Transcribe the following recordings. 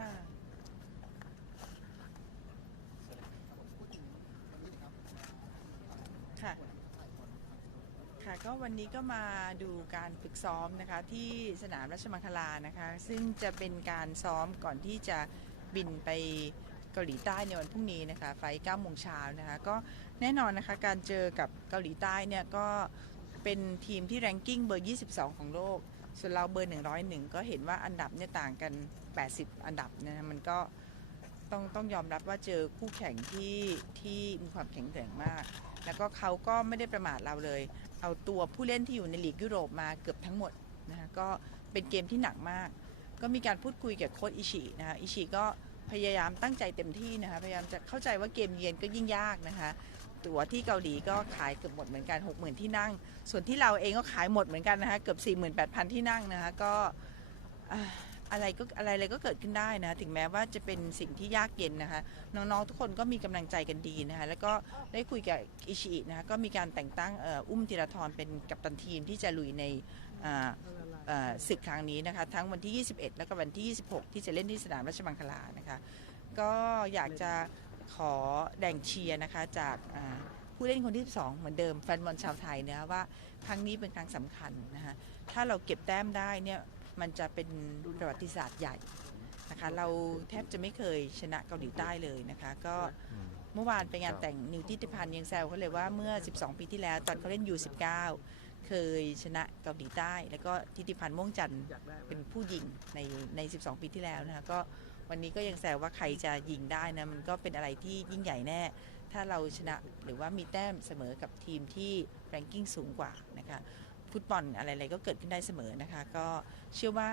ค่ะ ค่ะ ค่ะก็วันนี้ก็มาดูการฝึกซ้อมนะคะที่สนามราชมังคลานะคะ ซึ่งจะเป็นการซ้อมก่อนที่จะบินไปเกาหลีใต้ในวันพรุ่งนี้นะคะ ไฟ9โมงเช้านะคะ ก็แน่นอนนะคะการเจอกับเกาหลีใต้เนี่ยก็ เป็นทีมที่แรงกิ้งเบอร์ 22 ของโลก ส่วนเราเบอร์ 101 ก็เห็นว่าอันดับเนี่ยต่างกัน 80 อันดับนะมันก็ต้องต้องยอมรับว่าเจอคู่แข่งที่ที่มีความแข็งแกร่งมาก แล้วก็เขาก็ไม่ได้ประมาทเราเลย เอาตัวผู้เล่นที่อยู่ในลีกยุโรปมาเกือบทั้งหมดนะคะก็เป็นเกมที่หนักมาก ก็มีการพูดคุยกับโค้ชอิชินะคะอิชิก็พยายามตั้งใจเต็มที่นะคะพยายามจะเข้าใจว่าเกมเยือนก็ยิ่งยากนะคะ ตั๋วที่เกาหลีก็ขายเกือบหมดเหมือนกัน 60,000 ที่นั่ง ส่วนที่เราเองก็ขายหมดเหมือนกันนะคะเกือบ 48,000 ที่นั่งนะคะก็อะไรก็อะไรอะไรก็เกิดขึ้นได้นะ ถึงแม้ว่าจะเป็นสิ่งที่ยากเย็นนะคะ น้องๆทุกคนก็มีกำลังใจกันดีนะคะ แล้วก็ได้คุยกับอิชินะคะก็มีการแต่งตั้งอ,อุ้มธีรทรเป็นกัปตันทีมที่จะลุยในศึกครั้งนี้นะคะ ทั้งวันที่ 21 แล้วก็วันที่ 26 ที่จะเล่นที่สนามราชมังคลานะคะ ก็อยากจะ ขอแรงเชียร์นะคะจากผู้เล่นคนที่2เหมือนเดิมแฟนบอลชาวไทยนะคะว่าครั้งนี้เป็นครั้งสำคัญนะคะถ้าเราเก็บแต้มได้เนี่ยมันจะเป็นประวัติศาสตร์ใหญ่นะคะเราแทบจะไม่เคยชนะเกาหลีใต้เลยนะคะก็เมื่อวานไปงานแต่งนิวทิติพันธ์ยังแซวเขาเลยว่าเมื่อ 12 ปีที่แล้วตอนเขาเล่น U19 เคยชนะเกาหลีใต้ แล้วก็ทิติพันธ์ม่วงจันทร์เป็นผู้ยิงในใน 12 ปีที่แล้วนะคะก็ วันนี้ก็ยังแซวว่าใครจะยิงได้นะ มันก็เป็นอะไรที่ยิ่งใหญ่แน่ ถ้าเราชนะหรือว่ามีแต้มเสมอกับทีมที่แรงกิ้งสูงกว่านะคะฟุตบอลอะไร ๆ ก็เกิดขึ้นได้เสมอนะคะ ก็เชื่อว่า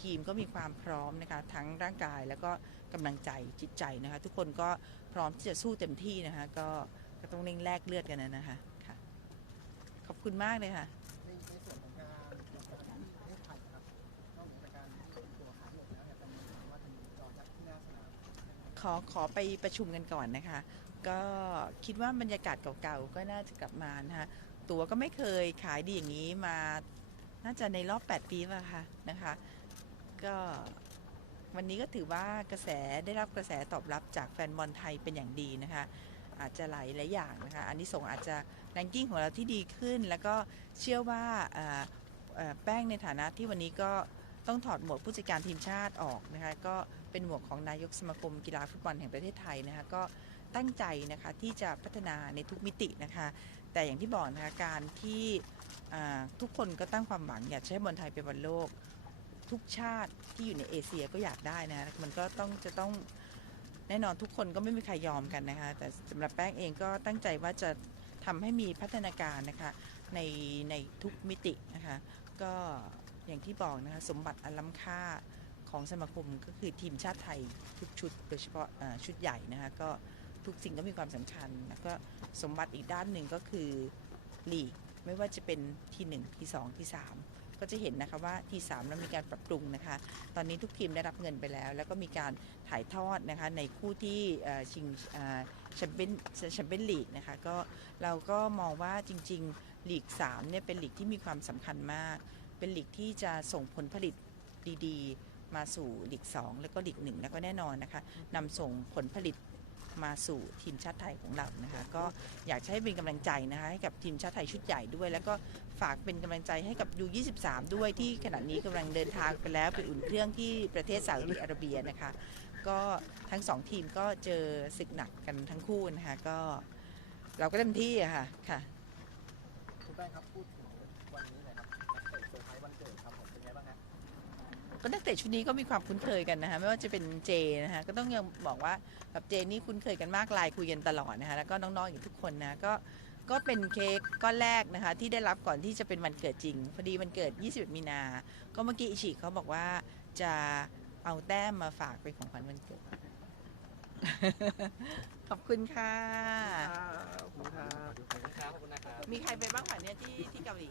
ทีมก็มีความพร้อมนะคะ ทั้งร่างกายแล้วก็กำลังใจจิตใจนะคะ ทุกคนก็พร้อมที่จะสู้เต็มที่นะคะ ก็ก็ต้องเร่งแลกเลือดกันนะนะคะค่ะ ขอบคุณมากเลยค่ะ ขอขอไปประชุมกันก่อนนะคะ ก็คิดว่าบรรยากาศเก่าๆ ก็น่าจะกลับมานะคะตั๋วก็ไม่เคยขายดีอย่างนี้มา น่าจะในรอบ 8 ปีแล้วค่ะนะคะ ก็วันนี้ก็ถือว่ากระแสได้รับกระแสตอบรับจากแฟนบอลไทยเป็นอย่างดีนะคะ อาจจะหลายหลายอย่างนะคะ อันนี้ส่งอาจจะแรงกิ้งของเราที่ดีขึ้น แล้วก็เชื่อว่าแป้งในฐานะที่วันนี้ก็ต้องถอดหมวดผู้จัดการทีมชาติออกนะคะก็ เป็นหมวกของนายกสมาคมกีฬาฟุตบอลแห่งประเทศไทยนะคะก็ตั้งใจนะคะที่จะพัฒนาในทุกมิตินะคะ แต่อย่างที่บอกนะคะการที่ทุกคนก็ตั้งความหวังอยากให้บอลไทยเป็นบอลโลก ทุกชาติที่อยู่ในเอเชียก็อยากได้นะะมันก็ต้องจะต้องแน่นอนทุกคนก็ไม่มีใครยอมกันนะคะ แต่สำหรับแป้งเองก็ตั้งใจว่าจะทำให้มีพัฒนาการนะคะในในทุกมิตินะคะ ก็อย่างที่บอกนะคะสมบัติอันล้ำค่า ของสมาคมก็คือทีมชาติไทยทุกชุดโดยเฉพาะชุดใหญ่นะคะก็ทุกสิ่งก็มีความสำคัญ แล้วก็สมบัติอีกด้านหนึ่งก็คือลีกไม่ว่าจะเป็นที่1ที่2ที่3 ก็จะเห็นนะคะว่าที่3แล้วมีการปรับปรุงนะคะ ตอนนี้ทุกทีมได้รับเงินไปแล้ว แล้วก็มีการถ่ายทอดนะคะในคู่ที่ชิงแชมเปี้ยนแชมเปี้ยนลีกนะคะก็เราก็มองว่าจริงๆลีก3เนี่ยเป็นลีกที่มีความสำคัญมาก เป็นลีกที่จะส่งผลผลิตดีๆ มาสู่ลีก 2 แล้วก็ลีก 1 แล้วก็แน่นอนนะคะนำส่งผลผลิตมาสู่ทีมชาติไทยของเรานะคะ ก็อยากให้เป็นกำลังใจนะคะให้กับทีมชาติไทยชุดใหญ่ด้วย แล้วก็ฝากเป็นกำลังใจให้กับยู23ด้วยที่ขณะนี้กำลังเดินทางไปแล้วไปอุ่นเครื่องที่ประเทศซาอุดิอาระเบียนะคะ ก็ทั้งสองทีมก็เจอศึกหนักกันทั้งคู่นะคะก็เราก็เต็มที่อะค่ะค่ะ คุณแป้งครับพูดถึงวันนี้หน่อยครับนักเตะเซอร์ไพรส์วันเกิดครับผมเป็นไงบ้างฮะ ก็นักเตะชุดนี้ก็มีความคุ้นเคยกันนะคะไม่ว่าจะเป็นเจนะคะก็ต้องยังบอกว่ากับเจนี่คุ้นเคยกันมากไลน์คุยกันตลอดนะคะแล้วก็น้องๆอีกทุกคนนะก็ก็เป็นเค้กก้อนแรกนะคะที่ได้รับก่อนที่จะเป็นวันเกิดจริง พอดีวันเกิด 21 มีนา ก็เมื่อกี้อิชิเขาบอกว่าจะเอาแต้มมาฝากเป็นของขวัญวันเกิด ขอบคุณค่ะ ขอบคุณครับครับขอบคุณนะครับมีใครไปบ้างคะเนี่ยที่ที่เกาหลี